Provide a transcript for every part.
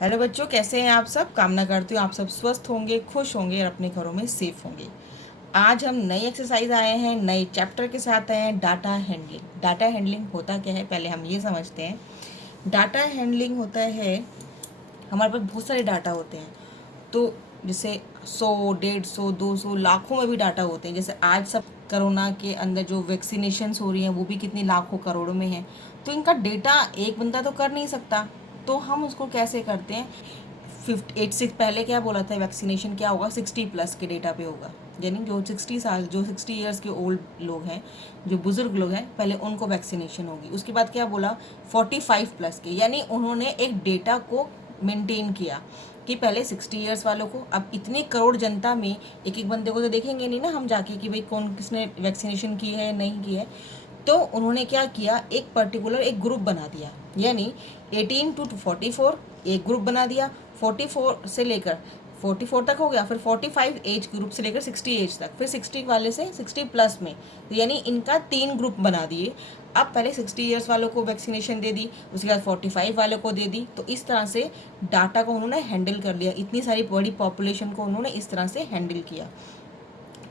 Hello बच्चों, कैसे हैं आप सब। कामना करती हूँ आप सब स्वस्थ होंगे, खुश होंगे और अपने घरों में सेफ होंगे। आज हम नई एक्सरसाइज आए हैं, नए चैप्टर के साथ आए हैं, डाटा हैंडलिंग। डाटा हैंडलिंग होता क्या है, पहले हम ये समझते हैं। डाटा हैंडलिंग होता है, हमारे पास बहुत सारे डाटा होते हैं। तो जैसे 100, 150, 200, लाखों में भी डाटा होते हैं। जैसे आज सब कोरोना के अंदर जो वैक्सीनेशंस हो रही हैं वो भी कितनी लाखों करोड़ों में हैं। तो इनका डेटा एक बंदा तो कर नहीं सकता। तो हम उसको कैसे करते हैं। 86 पहले क्या बोला था, वैक्सीनेशन क्या होगा, 60+ के डेटा पे होगा। यानी जो 60 साल, जो 60 ईयर्स के ओल्ड लोग हैं, जो बुज़ुर्ग लोग हैं, पहले उनको वैक्सीनेशन होगी। उसके बाद क्या बोला, 45+ के। यानी उन्होंने एक डेटा को मेंटेन किया कि पहले 60 ईयर्स वालों को, अब इतने करोड़ जनता में एक एक बंदे को तो देखेंगे नहीं ना हम जाके कि भाई कौन किसने वैक्सीनेशन की है नहीं की है। तो उन्होंने क्या किया, एक पर्टिकुलर एक ग्रुप बना दिया। यानी 18 to 44 एक ग्रुप बना दिया। 44 से लेकर 44 तक हो गया, फिर 45 एज ग्रुप से लेकर 60 एज तक, फिर 60 वाले से 60+ में। तो यानी इनका 3 ग्रुप बना दिए। अब पहले 60 ईयर्स वालों को वैक्सीनेशन दे दी, उसके बाद 45 वालों को दे दी। तो इस तरह से डाटा को उन्होंने हैंडल कर लिया। इतनी सारी बड़ी पॉपुलेशन को उन्होंने इस तरह से हैंडल किया।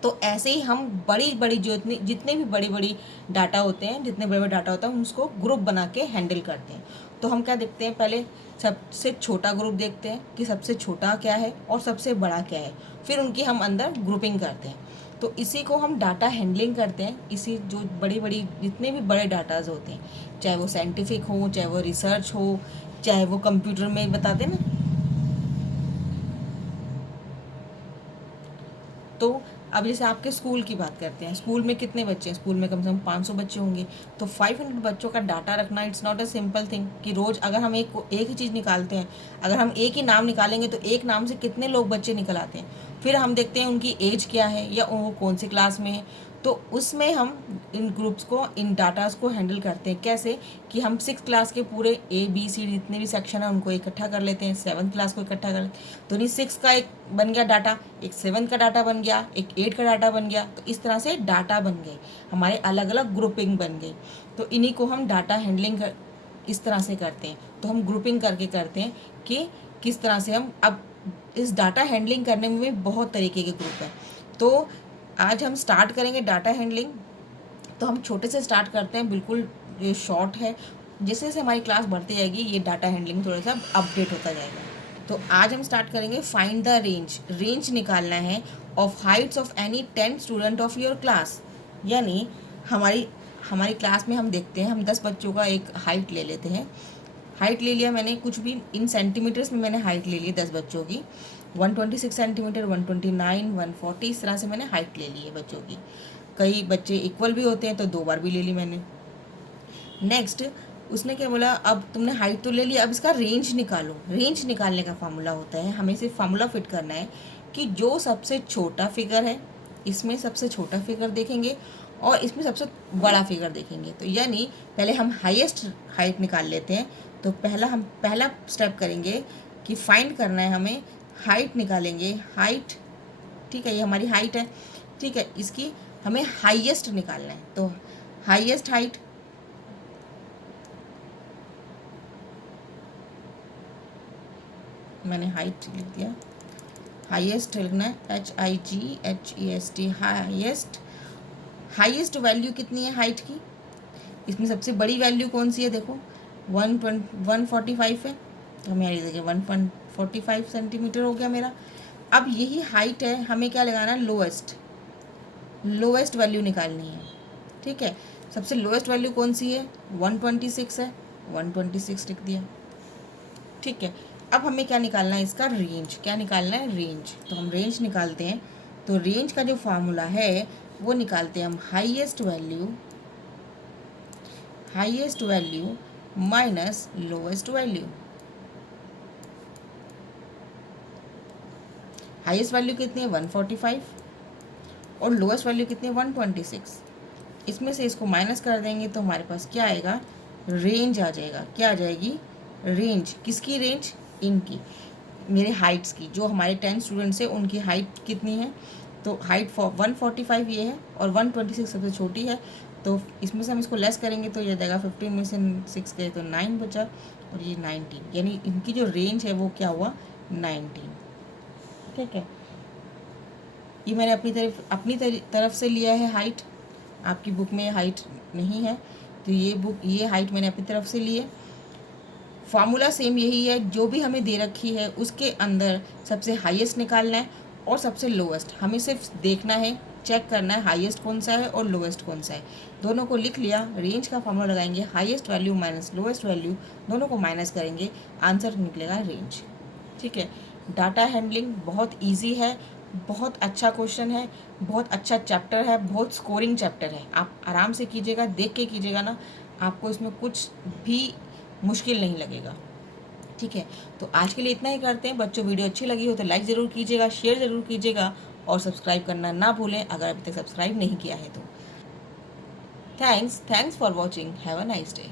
तो ऐसे ही हम बड़ी बड़ी जो जितने भी बड़ी बड़ी डाटा होते हैं, जितने बड़े बड़े डाटा होता है, हम उसको ग्रुप बना के हैंडल करते हैं। तो हम क्या देखते हैं, पहले सबसे छोटा ग्रुप देखते हैं कि सबसे छोटा क्या है और सबसे बड़ा क्या है। फिर उनकी हम अंदर ग्रुपिंग करते हैं। तो इसी को हम डाटा हैंडलिंग करते हैं। इसी जो बड़ी बड़ी जितने भी बड़े डाटाज होते हैं, चाहे वो साइंटिफिक हो, चाहे वो रिसर्च हो, चाहे वो कंप्यूटर में बताते हैं ना। तो अब जैसे आपके स्कूल की बात करते हैं, स्कूल में कितने बच्चे हैं, स्कूल में कम से कम 500 बच्चे होंगे। तो 500 बच्चों का डाटा रखना it's not a simple thing कि रोज़ अगर हम एक ही चीज़ निकालते हैं, अगर हम एक ही नाम निकालेंगे तो एक नाम से कितने लोग बच्चे निकल आते हैं। फिर हम देखते हैं उनकी एज क्या है या वो कौन सी क्लास में है। तो उसमें हम इन ग्रुप्स को, इन डाटाज को हैंडल करते हैं कैसे, कि हम 6 क्लास के पूरे ABC जितने भी सेक्शन है उनको इकट्ठा कर लेते हैं, 7 क्लास को इकट्ठा कर लेते हैं। तो नहीं 6 का एक बन गया डाटा, एक 7 का डाटा बन गया, एक 8 का डाटा बन गया। तो इस तरह से डाटा बन गए, हमारे अलग अलग ग्रुपिंग बन गई। तो इन्हीं को हम डाटा हैंडलिंग इस तरह से करते हैं। तो हम ग्रुपिंग करके करते हैं कि किस तरह से हम, अब इस डाटा हैंडलिंग करने में भी बहुत तरीके के ग्रुप हैं। तो आज हम स्टार्ट करेंगे डाटा हैंडलिंग। तो हम छोटे से स्टार्ट करते हैं, बिल्कुल ये शॉर्ट है। जैसे जैसे हमारी क्लास बढ़ती जाएगी ये डाटा हैंडलिंग थोड़ा सा अपडेट होता जाएगा। तो आज हम स्टार्ट करेंगे, फाइंड द रेंज। रेंज निकालना है of Heights of any 10 student of your class. यानी हमारी हमारी क्लास में हम देखते हैं, हम 10 बच्चों का एक हाइट ले लेते हैं। हाइट ले लिया मैंने, कुछ भी इन सेंटीमीटर्स में मैंने हाइट ले ली 10 बच्चों की। 126 सेंटीमीटर, 129, 140, इस तरह से मैंने हाइट ले ली है बच्चों की। कई बच्चे इक्वल भी होते हैं तो 2 बार भी ले ली मैंने। नेक्स्ट उसने क्या बोला, अब तुमने हाइट तो ले लिया, अब इसका रेंज निकालो। रेंज निकालने का फार्मूला होता है, हमें सिर्फ फार्मूला फिट करना है कि जो सबसे छोटा फिगर है, इसमें सबसे छोटा फिगर देखेंगे और इसमें सबसे बड़ा फिगर देखेंगे। तो यानी पहले हम हाईएस्ट हाइट निकाल लेते हैं। तो पहला स्टेप करेंगे कि फाइंड करना है हमें, हाइट निकालेंगे। हाइट, ठीक है, ये हमारी हाइट है, ठीक है, इसकी हमें हाईएस्ट निकालना है। तो हाईएस्ट हाइट, मैंने हाइट लिख दिया, हाईएस्ट लिखना है HIGHEST, हाईएस्ट। हाईएस्ट वैल्यू कितनी है हाइट की, इसमें सबसे बड़ी वैल्यू कौन सी है, देखो 145 है। तो मैं देखिए 145 सेंटीमीटर हो गया मेरा। अब यही हाइट है, हमें क्या लगाना है, लोएस्ट। लोएस्ट वैल्यू निकालनी है, ठीक है। सबसे लोएस्ट वैल्यू कौन सी है, 126 है, 126 लिख दिया, ठीक है। अब हमें क्या निकालना है, इसका रेंज। क्या निकालना है, रेंज। तो हम रेंज निकालते हैं। तो रेंज का जो फार्मूला है वो निकालते हैं हम, highest value minus lowest value. Highest value कितनी है, 145, और लोएस्ट वैल्यू कितनी है, 126। इसमें से इसको माइनस कर देंगे तो हमारे पास क्या आएगा, रेंज आ जाएगा। क्या आ जाएगी, रेंज। किसकी रेंज, इनकी, मेरे हाइट्स की। जो हमारे 10 स्टूडेंट्स हैं उनकी हाइट कितनी है, तो हाइट 145 ये है और 126 सबसे छोटी है। तो इसमें से हम इसको लेस करेंगे तो ये जाएगा 15 में से 6 गए तो 9 बचा। और ये 19, यानी इनकी जो रेंज है वो क्या हुआ 19। ठीक है, ये मैंने अपनी तरफ से लिया है हाइट, आपकी बुक में हाइट नहीं है तो ये हाइट मैंने अपनी तरफ से ली है। फार्मूला सेम यही है, जो भी हमें दे रखी है उसके अंदर सबसे हाईएस्ट निकालना है और सबसे लोएस्ट, हमें सिर्फ देखना है, चेक करना है हाईएस्ट कौन सा है और लोएस्ट कौन सा है। दोनों को लिख लिया, रेंज का फार्मूला लगाएंगे, highest value minus lowest value, दोनों को माइनस करेंगे, आंसर निकलेगा रेंज। ठीक है, डाटा हैंडलिंग बहुत ईजी है, बहुत अच्छा क्वेश्चन है, बहुत अच्छा चैप्टर है, बहुत स्कोरिंग चैप्टर है। आप आराम से कीजिएगा, देख के कीजिएगा ना, आपको इसमें कुछ भी मुश्किल नहीं लगेगा। ठीक है, तो आज के लिए इतना ही करते हैं। बच्चों, वीडियो अच्छी लगी हो तो लाइक ज़रूर कीजिएगा, शेयर ज़रूर कीजिएगा और सब्सक्राइब करना ना भूलें अगर अभी तक सब्सक्राइब नहीं किया है तो। Thanks for watching, have a nice day.